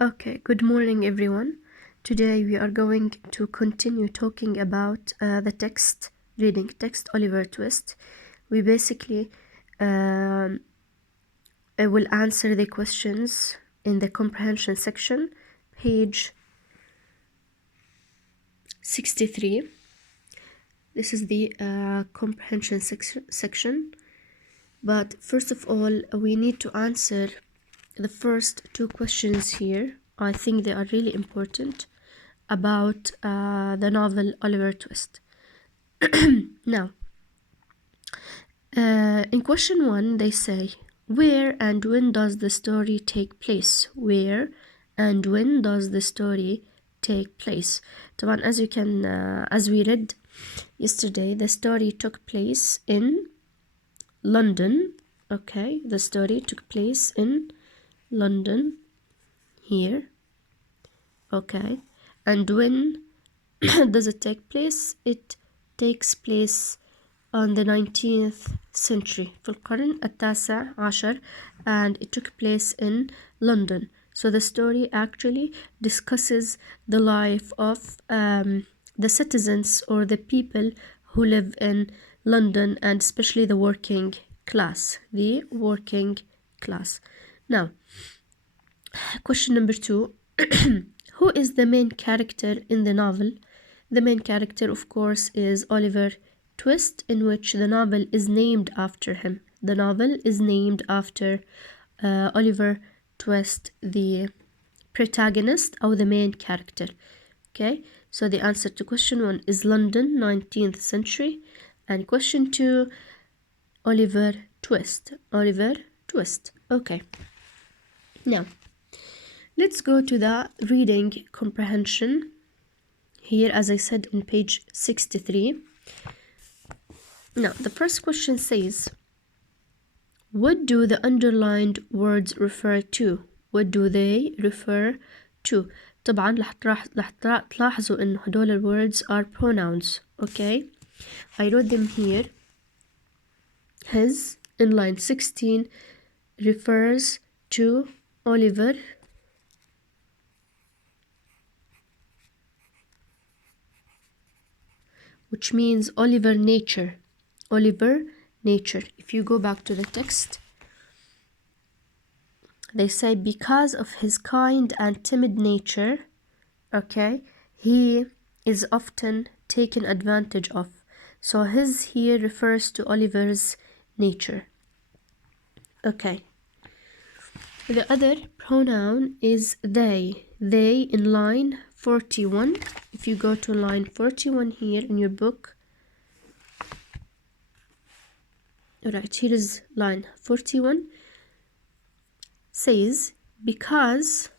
Okay, good morning everyone. Today we are going to continue talking about the text, reading text Oliver Twist. We basically will answer the questions in the comprehension section, page 63. This is the comprehension section. But first of all, we need to answer the first two questions here. I think they are really important about the novel Oliver Twist. Now, in question 1, they say, where and when does the story take place? Where and when does the story take place? طبعا as we read yesterday, the story took place in London. Okay, the story took place in London here. Okay, and when does it take place? It takes place on the 19th century, في القرن التاسع عشر, and it took place in London. So the story actually discusses the life of the citizens or the people who live in London, and especially the working class. Now, question number 2. Who is the main character in the novel? The main character, of course, is Oliver Twist, in which the novel is named after him. The novel is named after Oliver Twist, the protagonist or the main character. Okay, so the answer to question 1 is London, 19th century, and question 2, Oliver Twist. Okay, now let's go to the reading comprehension here, as I said, in page 63. Now, the first question says, what do the underlined words refer to? What do they refer to? طبعا رح تلاحظوا إنه هدول words are pronouns. Okay, I wrote them here. His, in line 16, refers to Oliver. Which means Oliver nature. If you go back to the text, they say because of his kind and timid nature, okay, he is often taken advantage of. So his here refers to Oliver's nature. Okay. The other pronoun is they. They in line 41. If you go to line 41 here in your book, alright, here is line 41, says, because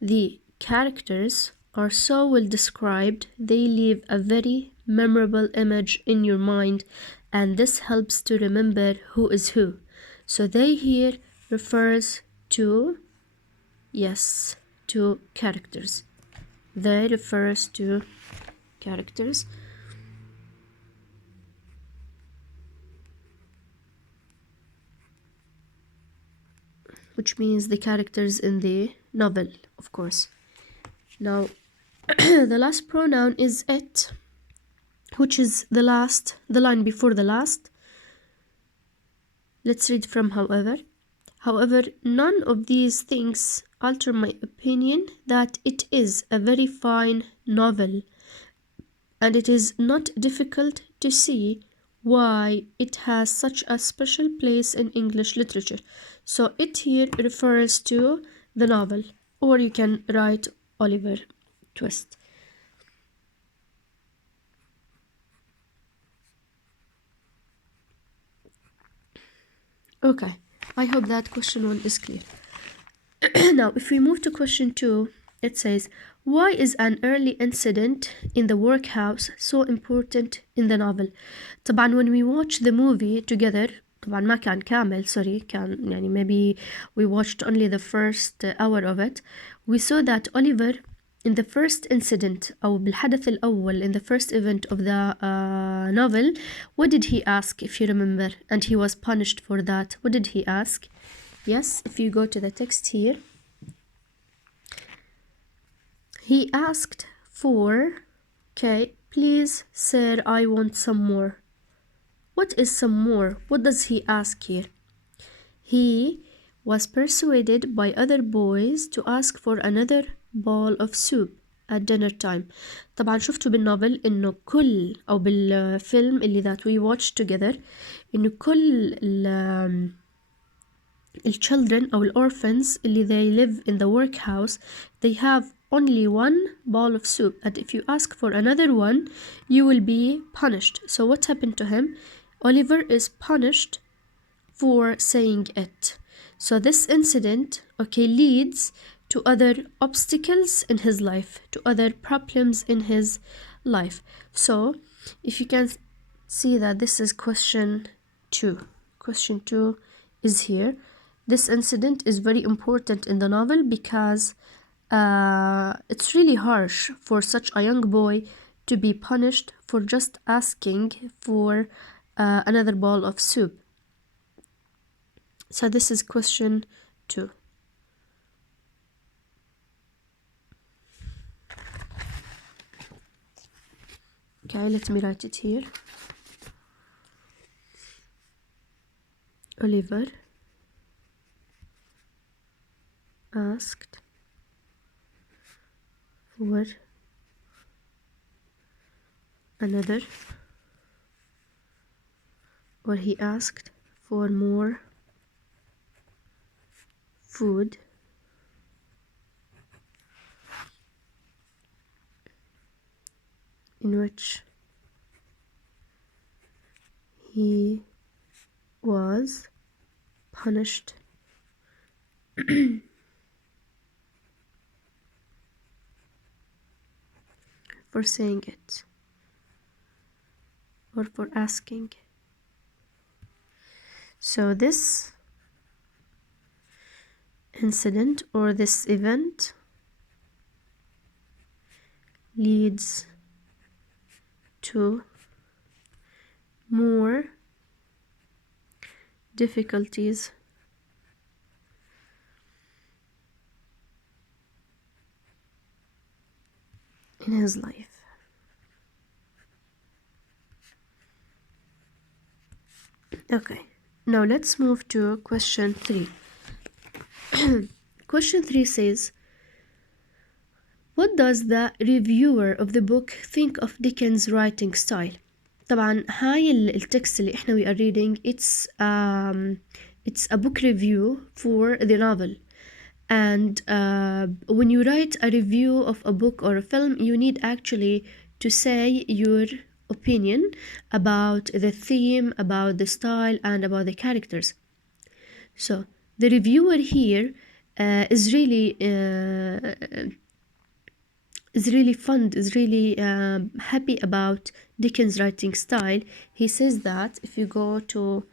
the characters are so well described, they leave a very memorable image in your mind, and this helps to remember who is who. So they here refers to, yes, to characters. They refers to characters. Which means the characters in the novel, of course. Now, the last pronoun is it, which is the line before the last. Let's read from however. However, none of these things alter my opinion that it is a very fine novel, and it is not difficult to see why it has such a special place in English literature. So it here refers to the novel, or you can write Oliver Twist. Okay, I hope that question 1 is clear. Now, if we move to question 2, it says, why is an early incident in the workhouse so important in the novel? طبعا when we watch the movie together, طبعا ما كان كامل, كان يعني maybe we watched only the first hour of it, we saw that Oliver in the first incident أو بالحدث الأول, in the first event of the novel, what did he ask, if you remember? And he was punished for that. What did he ask? Yes, if you go to the text here, He asked for, okay, please, sir, I want some more. What is some more? What does he ask here? He was persuaded by other boys to ask for another bowl of soup at dinner time. طبعا شفتوا بالنوفل إنه كل أو بالفيلم اللي that we watched together إنه كل الchildren أو orphans اللي they live in the workhouse, they have only one bowl of soup, and if you ask for another one you will be punished. So what happened to him? Oliver is punished for saying it. So this incident, okay, leads to other obstacles in his life, to other problems in his life. So if you can see that this is question 2. Question 2 is here. This incident is very important in the novel because it's really harsh for such a young boy to be punished for just asking for another bowl of soup. So this is question 2. Okay, let me write it here. Oliver asked for another, or he asked for more food in which he was punished for saying it or for asking. So this incident or this event leads to more difficulties in his life. Okay, now let's move to question 3. Question 3 says, what does the reviewer of the book think of Dickens' writing style? طبعا هاي التكست اللي احنا we are reading, it's a book review for the novel. And when you write a review of a book or a film, you need actually to say your opinion about the theme, about the style, and about the characters. So the reviewer here is really fond, is really happy about Dickens' writing style. He says that if you go to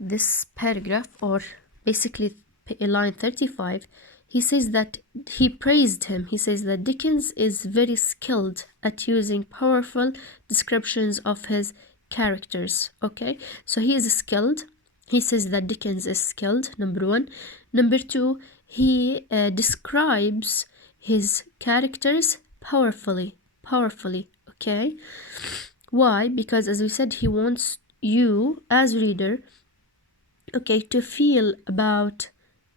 this paragraph, or basically line 35, he says that he praised him. He says that Dickens is very skilled at using powerful descriptions of his characters. Okay, so he is skilled. He says that Dickens is skilled, number 1. Number 2, he describes his characters powerfully. Okay, why? Because as we said, he wants you as reader, okay, to feel about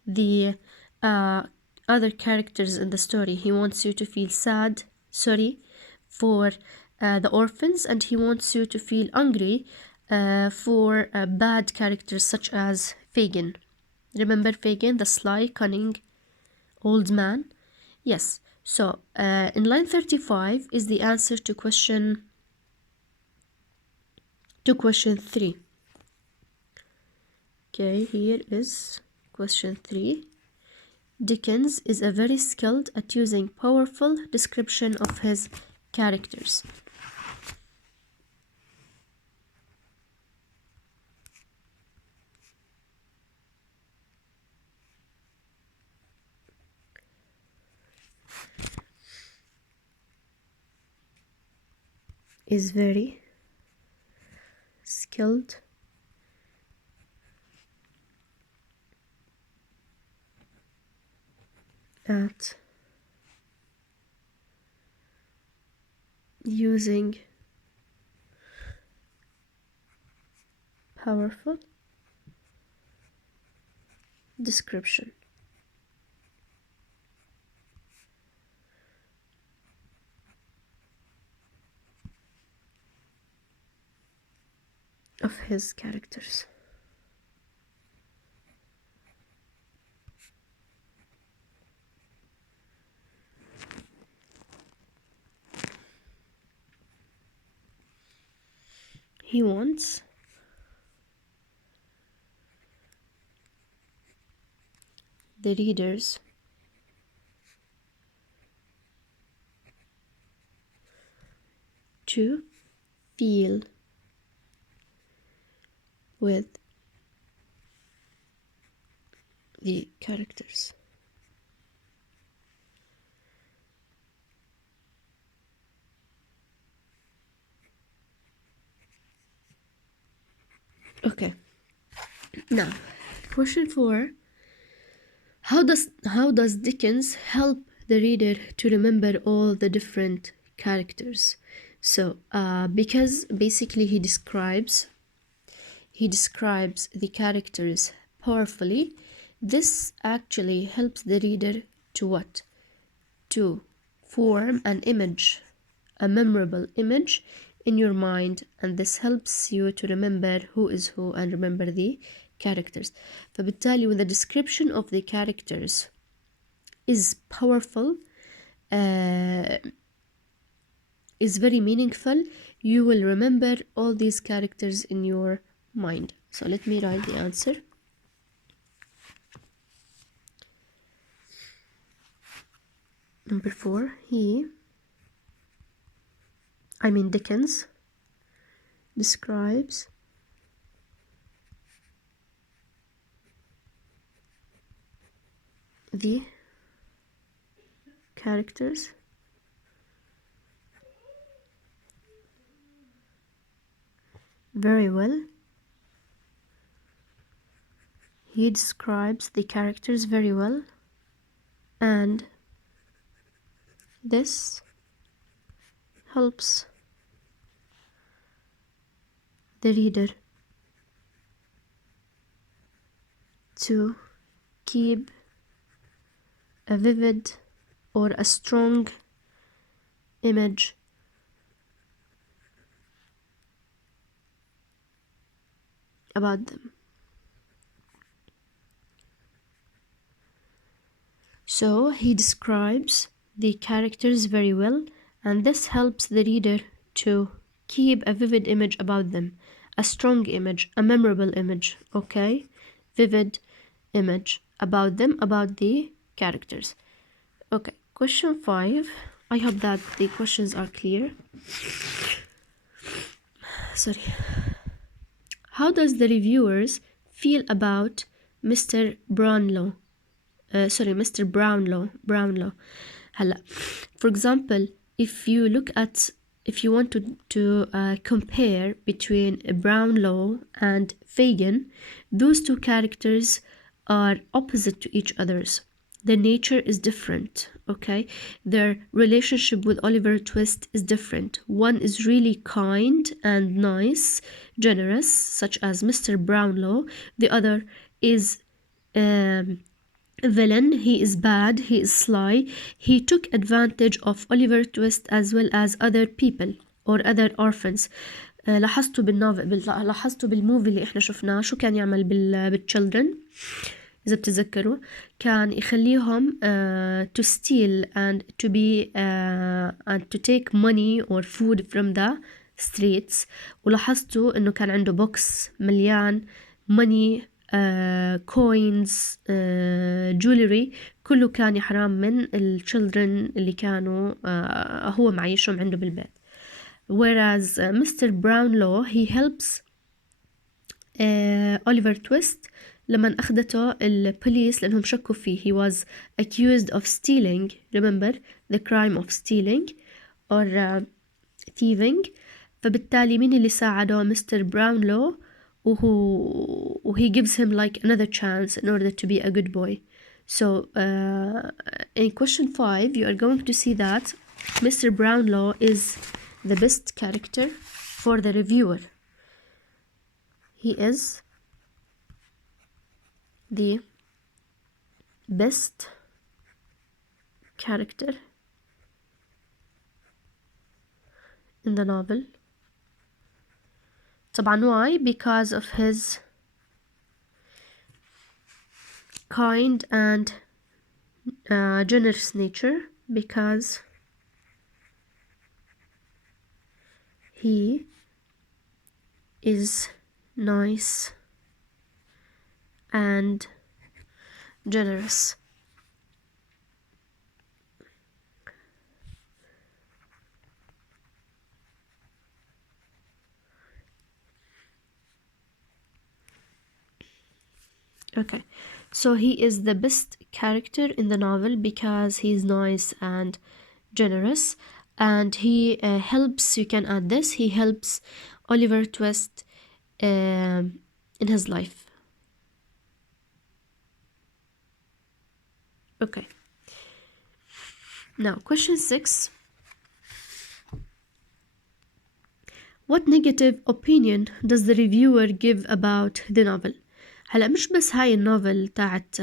the other characters in the story. He wants you to feel sad, sorry for the orphans, and he wants you to feel angry for bad characters such as Fagin. Remember Fagin, the sly, cunning old man? Yes. So in line 35 is the answer to question 3. Okay, here is question 3. Dickens is a very skilled at using powerful description of his characters. Is very skilled at using powerful description of his characters. He wants the readers to feel with the characters. Okay, now question 4. How does Dickens help the reader to remember all the different characters? So because basically he describes the characters powerfully, this actually helps the reader to what? To form an image, a memorable image in your mind, and this helps you to remember who is who and remember the characters. فبالتالي when the description of the characters is powerful, is very meaningful, you will remember all these characters in your mind. So let me write the answer. Number 4, Dickens describes the characters very well. He describes the characters very well, and this helps the reader to keep a vivid or a strong image about them. So he describes the characters very well, and this helps the reader to keep a vivid image about them, a strong image, a memorable image, okay? Vivid image about them, about the characters. Okay, question 5. I hope that the questions are clear. Sorry. How does the reviewers feel about Mr. Brownlow? Mr. Brownlow. هلا, for example, if you want to compare between Brownlow and Fagin, those two characters are opposite to each other's. Their nature is different, okay? Their relationship with Oliver Twist is different. One is really kind and nice, generous, such as Mr. Brownlow. The other is villain. He is bad, he is sly. He took advantage of Oliver Twist as well as other people or other orphans. لاحظتوا بالموفي اللي احنا شفناه شو كان يعمل بالchildren؟ إذا بتذكروا كان يخليهم to steal and to be and to take money or food from the streets. ولاحظتوا إنه كان عنده بوكس مليان money, coins, jewelry، كله كان يحرام من الchildren اللي كانوا هو معيشهم عنده بالبيت. Whereas Mr. Brownlow he helps Oliver Twist لما أخذته البوليس لأنهم شكوا فيه. He was accused of stealing, remember the crime of stealing or thieving. فبالتالي مين اللي ساعده؟ Mr. Brownlow، وهو he gives him like another chance in order to be a good boy. So in question 5 you are going to see that Mr. Brownlow is the best character for the reviewer. He is the best character in the novel. طبعا why? Because of his kind and generous nature, because he is nice and generous. Okay, so he is the best character in the novel because he's nice and generous, and he helps, you can add this, he helps Oliver Twist in his life. Okay, now question 6. What negative opinion does the reviewer give about the novel? هلا مش بس هاي النوفل تاعت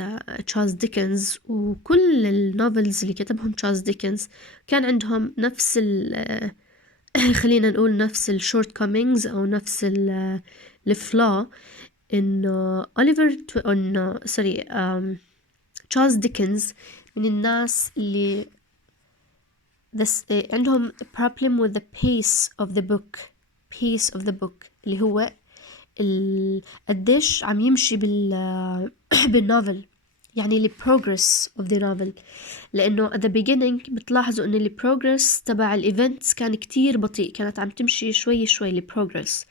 تشارلز ديكنز، وكل النوفلز اللي كتبهم تشارلز ديكنز كان عندهم نفس خلينا نقول نفس الشورت كومينجز أو نفس الفلا، إنه تشارلز ديكنز من الناس اللي عندهم problem with the pace of the book اللي هو قديش عم يمشي بالنوفل، يعني ال progress of the novel. لأنه at the beginning بتلاحظوا إن ال progress تبع ال events كان كتير بطيء، كانت عم تمشي شوي شوي ال progress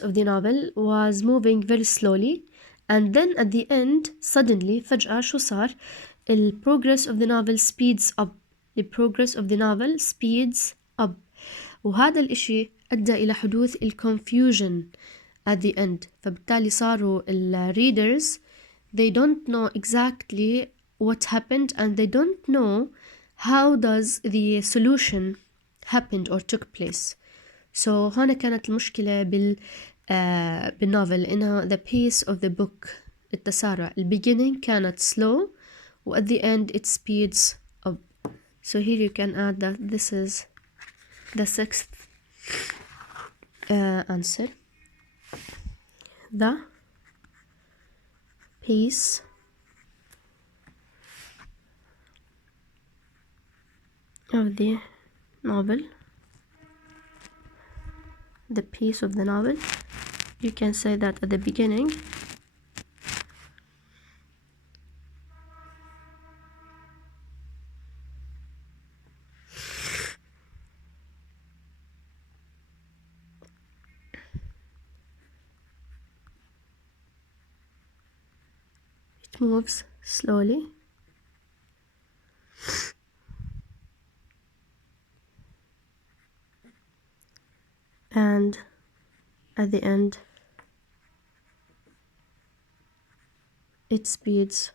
of the novel was moving very slowly, and then at the end suddenly فجأة شو صار؟ ال progress of the novel speeds up. وهذا الإشي أدى إلى حدوث ال confusion at the end. فبالتالي صاروا ال readers they don't know exactly what happened, and they don't know how does the solution happened or took place. So هنا كانت المشكلة بالنوفل، إنها the pace of the book التسارع. ال beginning كانت slow و at the end it speeds up. So here you can add that this is the sixth answer. The pace of the novel. The pace of the novel, you can say that at the beginning it moves slowly, and at the end it speeds